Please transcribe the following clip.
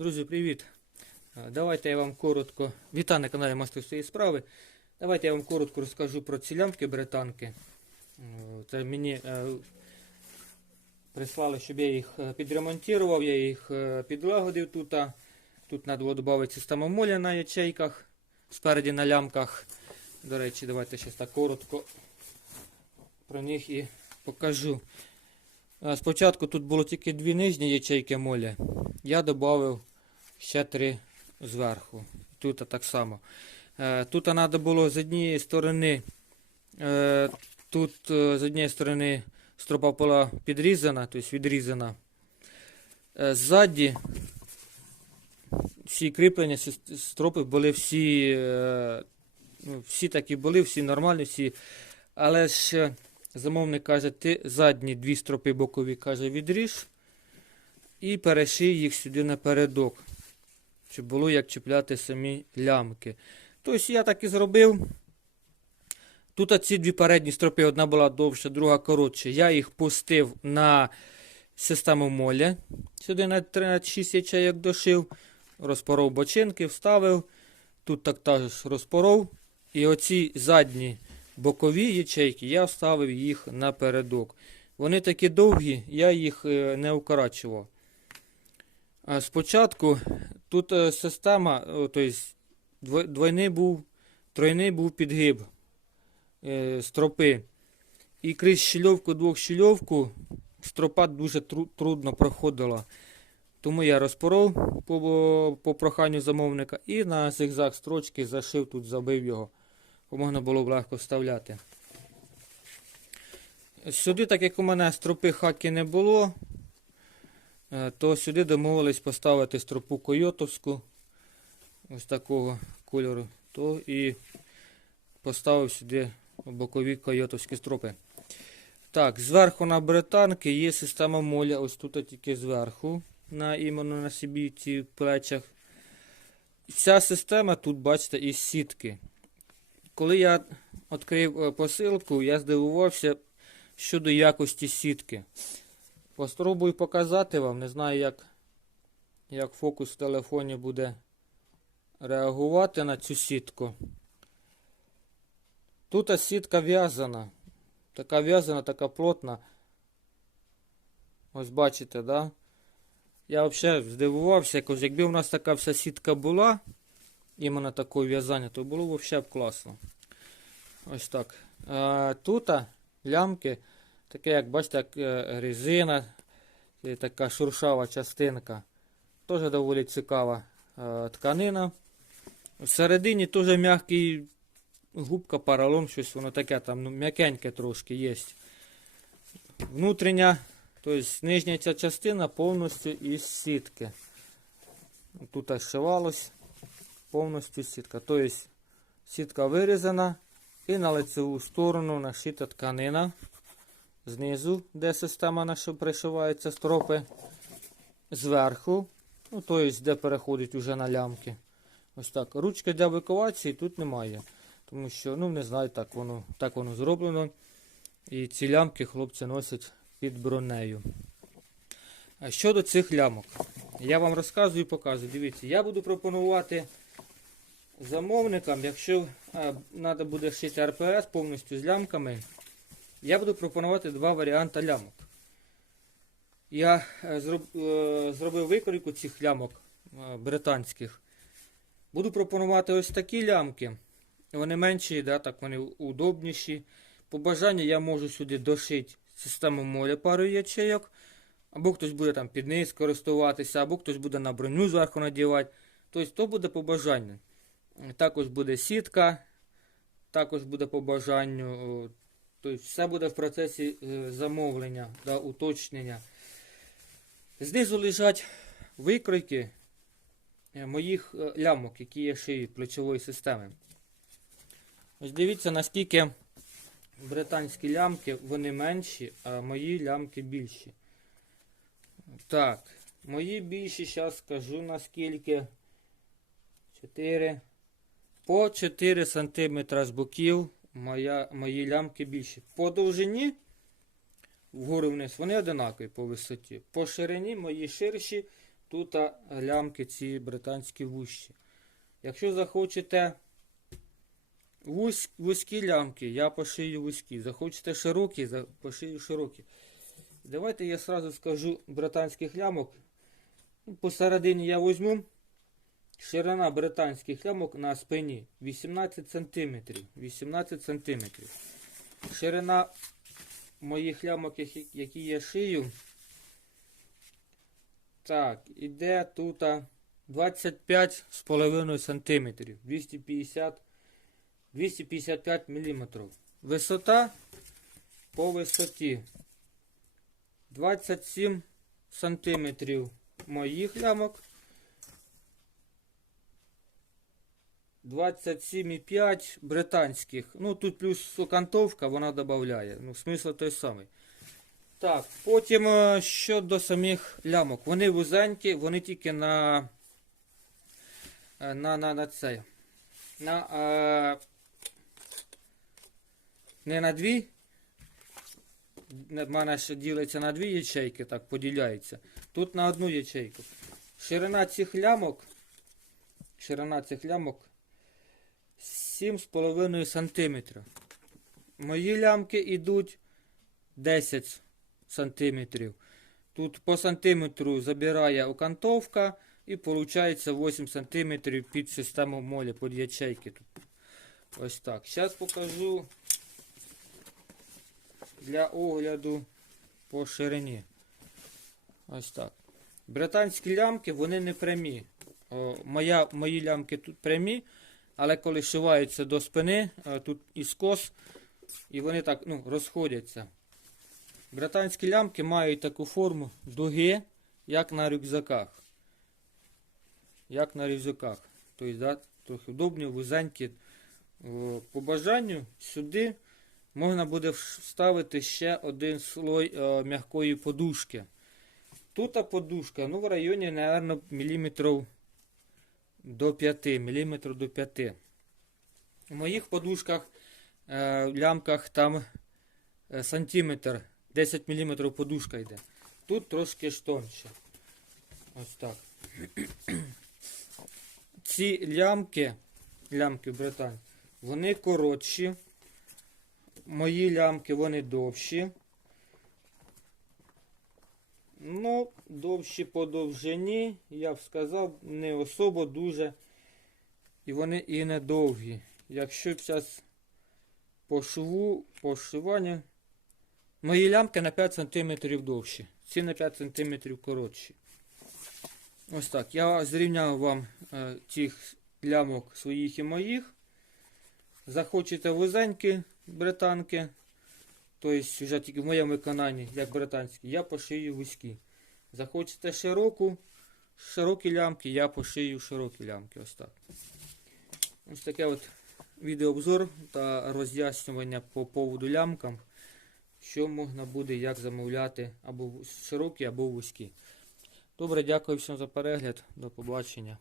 Друзі, привіт! Давайте я вам коротко. Вітаю на каналі Мастер своєї справи. Давайте я вам коротко розкажу про ці лямки британки. Е, Це мені е, прислали, щоб я їх е, підремонтував, я їх е, підлагодив тут. Тут треба було додати систему моля на ячейках, спереді на лямках. До речі, давайте ще так коротко про них і покажу. Спочатку тут було тільки дві нижні ячейки моля. Я додав ще три зверху. Тут так само. Е, Тут треба було з однієї сторони, е, тут е, з однієї сторони стропа була підрізана, тобто відрізана. Ззаді всі кріплення, стропи були всі, ну, всі такі були, всі нормальні, всі. Але ж замовник каже, ти задні дві стропи бокові каже, відріж і переший їх сюди напередок, щоб було як чіпляти самі лямки. Тобто я так і зробив. Тут ці дві передні стропи, одна була довша, друга коротша. Я їх пустив на систему моля. Сюди на 13 ячейок дошив, розпоров бочинки, вставив. Тут так також розпоров. І оці задні бокові ячейки я вставив їх напередок. Вони такі довгі, я їх е, не укорачував. Спочатку тут е, система, о, тобто дво- двойний був, тройний був підгиб е, стропи. І крізь щільовку двохщільовку стропа дуже тру- трудно проходила. Тому я розпоров по, по проханню замовника і на зигзаг строчки зашив тут, забив його. Можна було б легко вставляти. Сюди, так як у мене стропи хаки не було, е, то сюди домовились поставити стропу койотовську, ось такого кольору, то і поставив сюди бокові койотовські стропи. Так, зверху на британки є система моля, ось тут тільки зверху, на іменно на собі плечах. Ця система тут, бачите, із сітки. Коли я відкрив е, посилку, я здивувався щодо якості сітки. Постробую показати вам, не знаю, як, як фокус в телефоні буде реагувати на цю сітку. Тут сітка в'язана. Така в'язана, така плотна. Ось бачите, да? Я взагалі здивувався, якби у нас така вся сітка була, іменно такого в'язання, то було б взагалі класно. Ось так. А, тут лямки, таке, як бачите, як е, резина, така шуршава частинка. Теж доволі цікава е, тканина. Всередині теж м'який губка, поролон, щось воно таке там ну, м'якеньке трошки є. Внутрішня, тобто нижня ця частина повністю із сітки. Тут зшивалось повністю сітка. Тобто сітка вирізана і на лицеву сторону нашита тканина. Знизу, де система наша пришивається стропи. Зверху, ну, тобто, де переходить уже на лямки. Ось так. Ручки для виковації тут немає. Тому що, ну не знаю, так воно, так воно зроблено. І ці лямки хлопці носять під бронею. А щодо цих лямок, я вам розказую і показую. Дивіться, я буду пропонувати замовникам, якщо треба буде шити РПС повністю з лямками, я буду пропонувати два варіанти лямок. Я е, е, зробив викройку цих лямок е, британських. Буду пропонувати ось такі лямки. Вони менші, да, так вони удобніші. По бажанню я можу сюди дошити систему моля пару ячейок. Або хтось буде там під низ користуватися, або хтось буде на броню зверху надівати. Тобто, то буде по бажанню. Також буде сітка, також буде по бажанню. Тобто, все буде в процесі е, замовлення, да, уточнення. Знизу лежать викройки е, моїх е, лямок, які є шиї плечової системи. Ось дивіться, наскільки британські лямки вони менші, а мої лямки більші. Так, мої більші, зараз скажу наскільки. 4. По 4 см з боків моя, мої лямки більші. По довжині вгору вниз вони одинакові по висоті. По ширині мої ширші, тут лямки ці британські вущі. Якщо захочете вузь, вузькі лямки, я пошию вузькі. Захочете широкі, пошию широкі. Давайте я сразу скажу британських лямок. Посередині я візьму. Ширина британських лямок на спині 18 см. 18 см. Ширина моїх лямок, які- які я шию. Так, іде тут 25,5 см. 250 255 мм. Висота по висоті 27 см моїх лямок. 27,5 британських. Ну тут плюс окантовка, вона додає. Ну, смисл той самий. Так, потім е, щодо самих лямок. Вони вузенькі, вони тільки на. е, На, на, на цей. На. Е, не на дві. В мене ще ділиться на дві ячейки, так поділяється. Тут на одну ячейку. Ширина цих лямок. Ширина цих лямок 7,5 см. Мої лямки йдуть 10 см. Тут по сантиметру забирає окантовка і виходить 8 см під систему молі, під ячейки. Ось так. Зараз покажу для огляду по ширині. Ось так. Британські лямки, вони не прямі. О, моя, мої лямки тут прямі, але коли шиваються до спини, е, тут і скос, і вони так ну, розходяться. Британські лямки мають таку форму дуги, як на рюкзаках. Як на рюкзаках. Тобто, да, трохи удобні, вузенькі. По бажанню сюди можна буде вставити ще один слой е, м'якої подушки. Тут подушка, ну в районі, наверное, міліметрів до 5, міліметрів до 5. У моїх подушках, е, лямках там е, сантиметр, 10 мм подушка йде. Тут трошки тонше. Ось так. Ці лямки, лямки британ, вони коротші. Мої лямки вони довші. Ну, довші по довжині, я б сказав, не особо дуже. І вони і не довгі. Якщо зараз по шву, по шиванню, мої лямки на 5 см довші. Ці на 5 см коротші. Ось так. Я зрівняв вам е, цих лямок своїх і моїх. Захочете вузенькі британки. Тобто вже тільки в моєму виконанні, як британські, я пошию вузькі. Захочете широку, широкі лямки, я пошию широкі лямки. Ось так. Ось таке от відеообзор та роз'яснювання по поводу лямкам, що можна буде як замовляти або широкі, або вузькі. Добре, дякую всім за перегляд. До побачення.